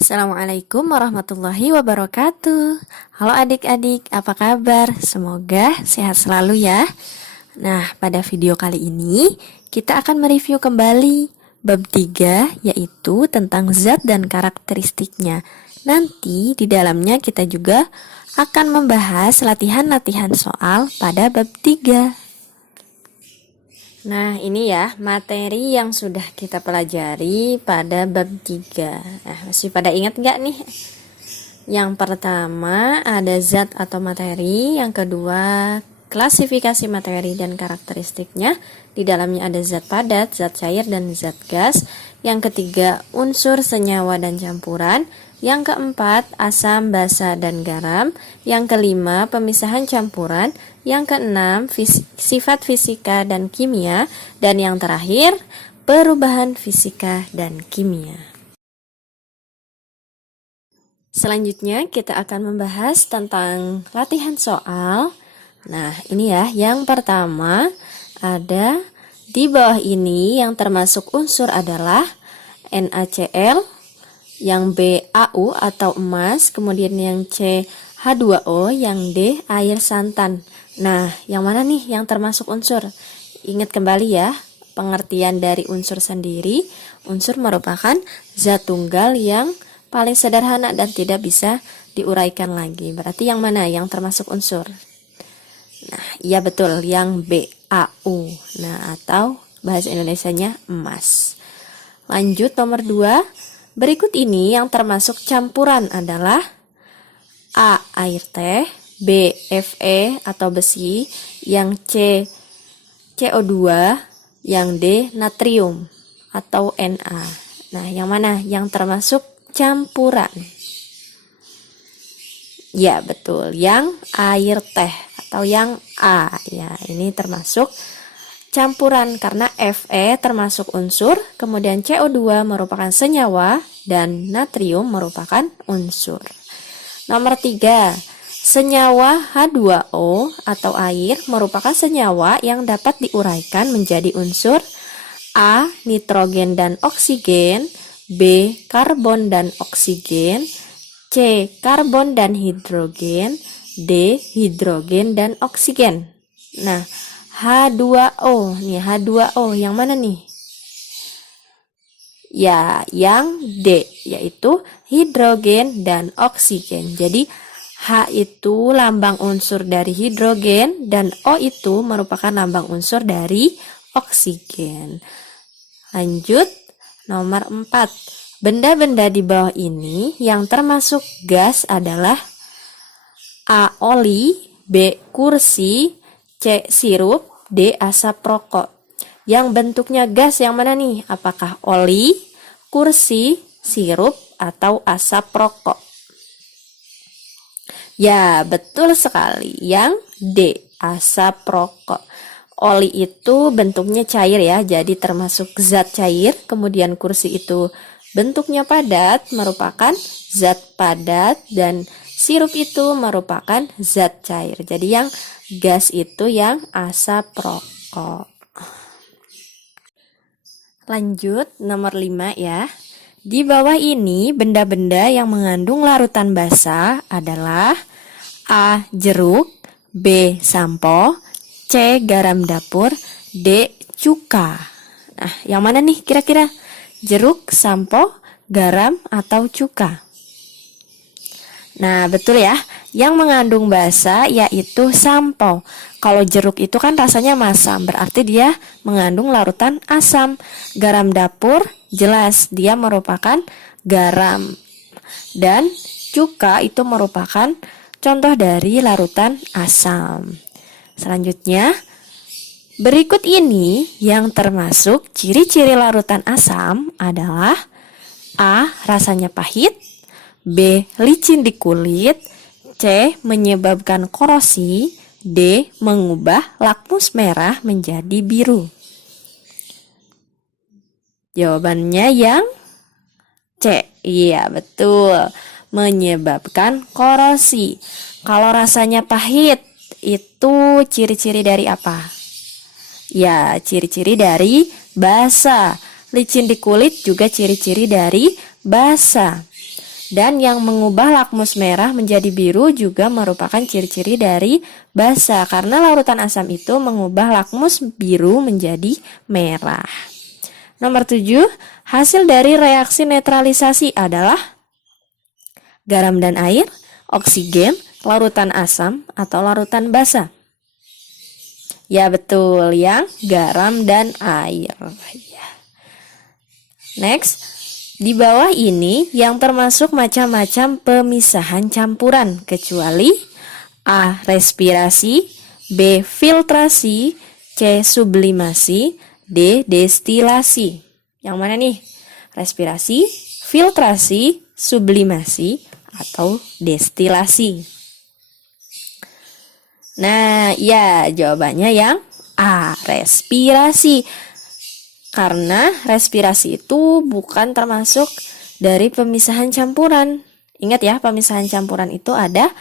Assalamualaikum warahmatullahi wabarakatuh. Halo adik-adik, apa kabar? Semoga sehat selalu ya. Nah, pada video kali ini kita akan mereview kembali bab 3, yaitu tentang zat dan karakteristiknya. Nanti di dalamnya kita juga akan membahas latihan-latihan soal pada bab 3. Nah, ini ya materi yang sudah kita pelajari pada bab 3. Masih pada ingat nggak nih? Yang pertama ada zat atau materi, yang kedua klasifikasi materi dan karakteristiknya. Di dalamnya ada zat padat, zat cair, dan zat gas. Yang ketiga unsur, senyawa, dan campuran. Yang keempat asam, basa, dan garam. Yang kelima pemisahan campuran. Yang keenam sifat fisika dan kimia. Dan yang terakhir perubahan fisika dan kimia. Selanjutnya kita akan membahas tentang latihan soal. Nah, ini ya, yang pertama ada di bawah ini yang termasuk unsur adalah NaCl, yang B Au atau emas, kemudian yang C H2O, yang D air santan. Nah, yang mana nih yang termasuk unsur? Ingat kembali ya, pengertian dari unsur sendiri. Unsur merupakan zat tunggal yang paling sederhana dan tidak bisa diuraikan lagi. Berarti yang mana yang termasuk unsur? Nah, iya betul, yang B Au. Nah, atau bahasa Indonesianya emas. Lanjut nomor 2. Berikut ini yang termasuk campuran adalah A air teh, B Fe atau besi, yang C CO2, yang D natrium atau Na. Nah, yang mana yang termasuk campuran? Ya, betul, yang air teh atau yang A. Ya, ini termasuk campuran karena Fe termasuk unsur, kemudian CO2 merupakan senyawa, dan natrium merupakan unsur. Nomor 3, senyawa H2O atau air merupakan senyawa yang dapat diuraikan menjadi unsur A. nitrogen dan oksigen, B. karbon dan oksigen, C. karbon dan hidrogen, D. hidrogen dan oksigen. Nah, H2O, nih H2O yang mana nih? Ya, yang D, yaitu hidrogen dan oksigen. Jadi H itu lambang unsur dari hidrogen dan O itu merupakan lambang unsur dari oksigen. Lanjut, nomor 4. Benda-benda di bawah ini yang termasuk gas adalah A. oli, B. kursi, C. sirup, D. asap rokok. Yang bentuknya gas yang mana nih? Apakah oli, kursi, sirup, atau asap rokok? Ya, betul sekali. Yang D, asap rokok. Oli itu bentuknya cair ya, jadi termasuk zat cair. Kemudian kursi itu bentuknya padat, merupakan zat padat. Dan sirup itu merupakan zat cair. Jadi yang gas itu yang asap rokok. Lanjut, nomor 5 ya. Di bawah ini benda-benda yang mengandung larutan basa adalah A. jeruk, B. sampo, C. garam dapur, D. cuka. Nah, yang mana nih kira-kira? Jeruk, sampo, garam, atau cuka? Nah, betul ya. Yang mengandung basa yaitu sampo. Kalau jeruk itu kan rasanya masam, berarti dia mengandung larutan asam. Garam dapur jelas dia merupakan garam. Dan cuka itu merupakan contoh dari larutan asam. Selanjutnya, berikut ini yang termasuk ciri-ciri larutan asam adalah A. rasanya pahit, B. licin di kulit, C. menyebabkan korosi, D. mengubah lakmus merah menjadi biru. Jawabannya yang C. Iya, betul. Menyebabkan korosi. Kalau rasanya pahit, itu ciri-ciri dari apa? Ya, ciri-ciri dari basa. Licin di kulit juga ciri-ciri dari basa. Dan yang mengubah lakmus merah menjadi biru juga merupakan ciri-ciri dari basa, karena larutan asam itu mengubah lakmus biru menjadi merah. Nomor 7, hasil dari reaksi netralisasi adalah garam dan air, oksigen, larutan asam, atau larutan basa. Ya betul, yang garam dan air. Next, di bawah ini yang termasuk macam-macam pemisahan campuran, kecuali A. Respirasi, B. Filtrasi, C. Sublimasi, D. Destilasi. Yang mana nih? Respirasi, filtrasi, sublimasi, atau destilasi? Nah, ya jawabannya yang A. Respirasi. Karena respirasi itu bukan termasuk dari pemisahan campuran. Ingat ya, pemisahan campuran itu ada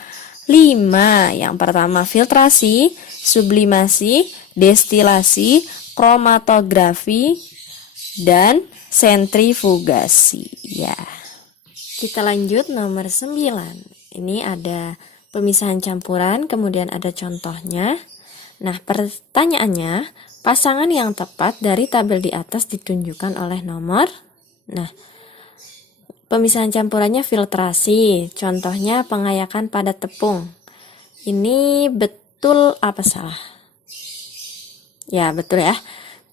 5. Yang pertama filtrasi, sublimasi, destilasi, kromatografi, dan sentrifugasi. Ya. Kita lanjut nomor 9. Ini ada pemisahan campuran, kemudian ada contohnya. Nah, pertanyaannya, pasangan yang tepat dari tabel di atas ditunjukkan oleh nomor. Nah, pemisahan campurannya filtrasi, contohnya pengayakan pada tepung. Ini betul apa salah? Ya, betul ya.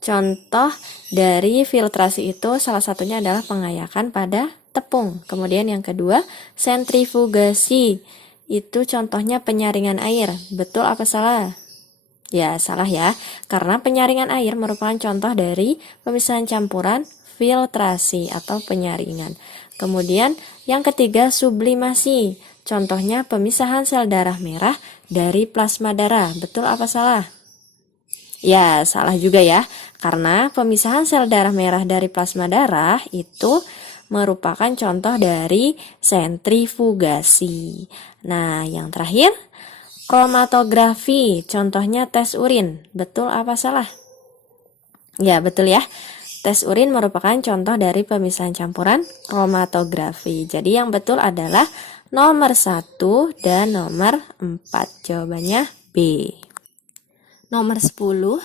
Contoh dari filtrasi itu salah satunya adalah pengayakan pada tepung. Kemudian yang kedua, sentrifugasi. Itu contohnya penyaringan air. Betul apa salah? Ya, salah ya. Karena penyaringan air merupakan contoh dari pemisahan campuran filtrasi atau penyaringan. Kemudian yang ketiga, sublimasi. Contohnya pemisahan sel darah merah dari plasma darah. Betul apa salah? Ya, salah juga ya. Karena pemisahan sel darah merah dari plasma darah itu merupakan contoh dari sentrifugasi. Nah, yang terakhir, kromatografi, contohnya tes urin. Betul apa salah? Ya, betul ya. Tes urin merupakan contoh dari pemisahan campuran kromatografi. Jadi yang betul adalah nomor 1 dan nomor 4. Jawabannya B. Nomor 10.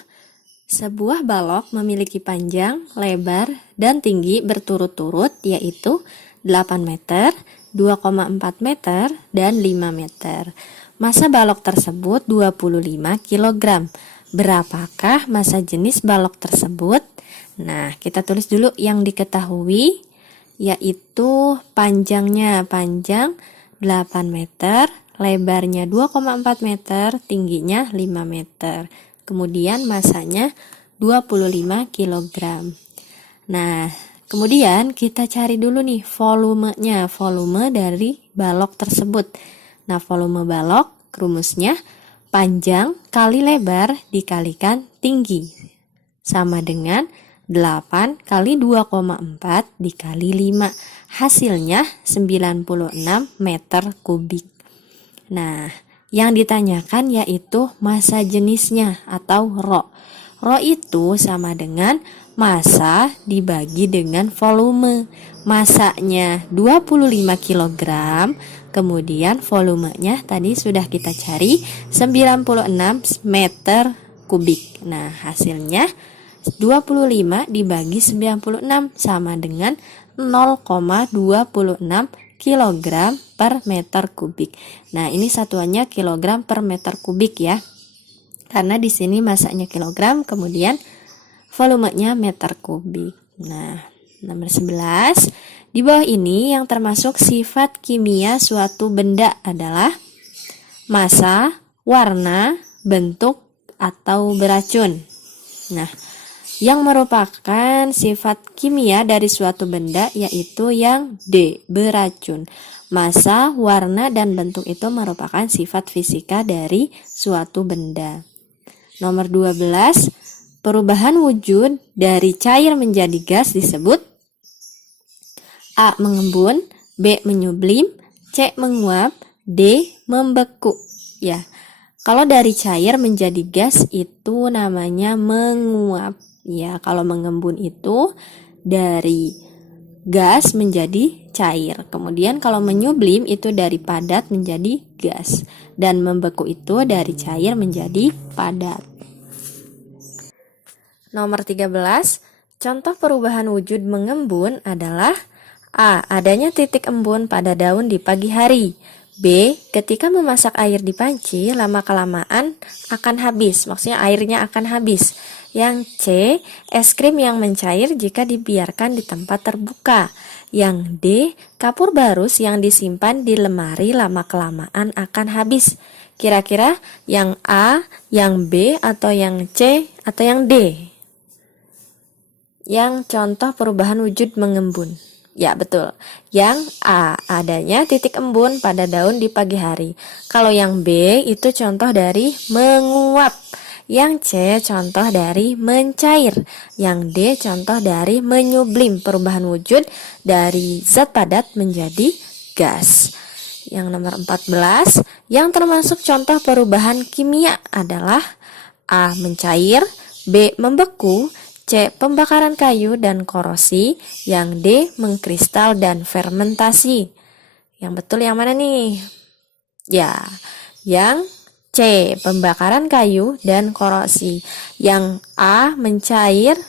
Sebuah balok memiliki panjang, lebar, dan tinggi berturut-turut, yaitu 8 meter, 2,4 meter, dan 5 meter. Massa balok tersebut 25 kg. Berapakah massa jenis balok tersebut? Nah, kita tulis dulu yang diketahui, yaitu panjangnya, panjang 8 meter, lebarnya 2,4 meter, tingginya 5 meter. Kemudian massanya 25 kg. Nah, kemudian kita cari dulu nih volumenya, volume dari balok tersebut. Nah, volume balok rumusnya panjang kali lebar dikalikan tinggi sama dengan 8 kali 2,4 dikali 5. Hasilnya 96 meter kubik. Nah, yang ditanyakan yaitu massa jenisnya atau rho. Rho itu sama dengan massa dibagi dengan volume. Massanya 25 kg, kemudian volumenya tadi sudah kita cari 96 meter kubik. Nah, hasilnya 25 dibagi 96 sama dengan 0,26 kg per meter kubik. Nah, ini satuannya kilogram per meter kubik ya. Karena di sini massanya kilogram, kemudian volumenya meter kubik. Nah, nomor 11. Di bawah ini yang termasuk sifat kimia suatu benda adalah massa, warna, bentuk, atau beracun. Nah, yang merupakan sifat kimia dari suatu benda yaitu yang D, beracun. Massa, warna, dan bentuk itu merupakan sifat fisika dari suatu benda. Nomor 12, perubahan wujud dari cair menjadi gas disebut A. Mengembun, B. Menyublim, C. Menguap, D. Membeku. Ya, kalau dari cair menjadi gas itu namanya menguap. Ya, kalau mengembun itu dari gas menjadi cair. Kemudian kalau menyublim itu dari padat menjadi gas. Dan membeku itu dari cair menjadi padat. Nomor 13, contoh perubahan wujud mengembun adalah A. Adanya titik embun pada daun di pagi hari. B. Ketika memasak air di panci, lama-kelamaan akan habis. Maksudnya airnya akan habis. Yang C. Es krim yang mencair jika dibiarkan di tempat terbuka. Yang D. Kapur barus yang disimpan di lemari lama-kelamaan akan habis. Kira-kira yang A, yang B, atau yang C, atau yang D? Yang contoh perubahan wujud mengembun. Ya, betul. Yang A, adanya titik embun pada daun di pagi hari. Kalau yang B itu contoh dari menguap. Yang C contoh dari mencair. Yang D contoh dari menyublim, perubahan wujud dari zat padat menjadi gas. Yang nomor 14, yang termasuk contoh perubahan kimia adalah A. Mencair, B. Membeku, C. Pembakaran kayu dan korosi, yang D. Mengkristal dan fermentasi. Yang betul yang mana nih? Ya, yang C. Pembakaran kayu dan korosi. Yang A. Mencair,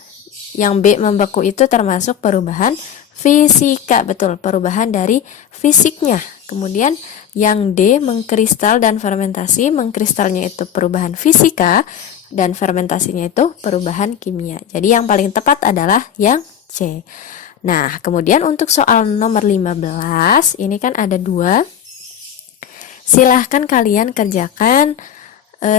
yang B. Membeku itu termasuk perubahan fisika. Betul, perubahan dari fisiknya. Kemudian yang D. Mengkristal dan fermentasi. Mengkristalnya itu perubahan fisika, dan fermentasinya itu perubahan kimia. Jadi yang paling tepat adalah yang C. Nah, kemudian untuk soal nomor 15, ini kan ada 2. Silahkan kalian kerjakan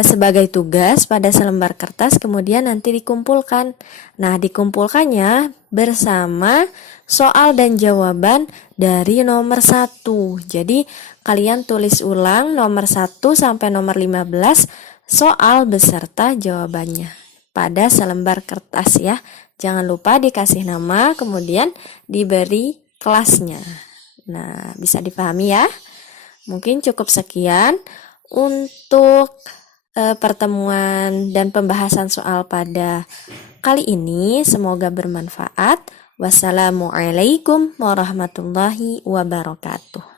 sebagai tugas pada selembar kertas, kemudian nanti dikumpulkan. Nah, dikumpulkannya bersama soal dan jawaban dari nomor 1. Jadi, kalian tulis ulang nomor 1 sampai nomor 15 soal beserta jawabannya pada selembar kertas ya. Jangan lupa dikasih nama, kemudian diberi kelasnya. Nah, bisa dipahami ya. Mungkin cukup sekian untuk pertemuan dan pembahasan soal pada kali ini. Semoga bermanfaat. Wassalamualaikum warahmatullahi wabarakatuh.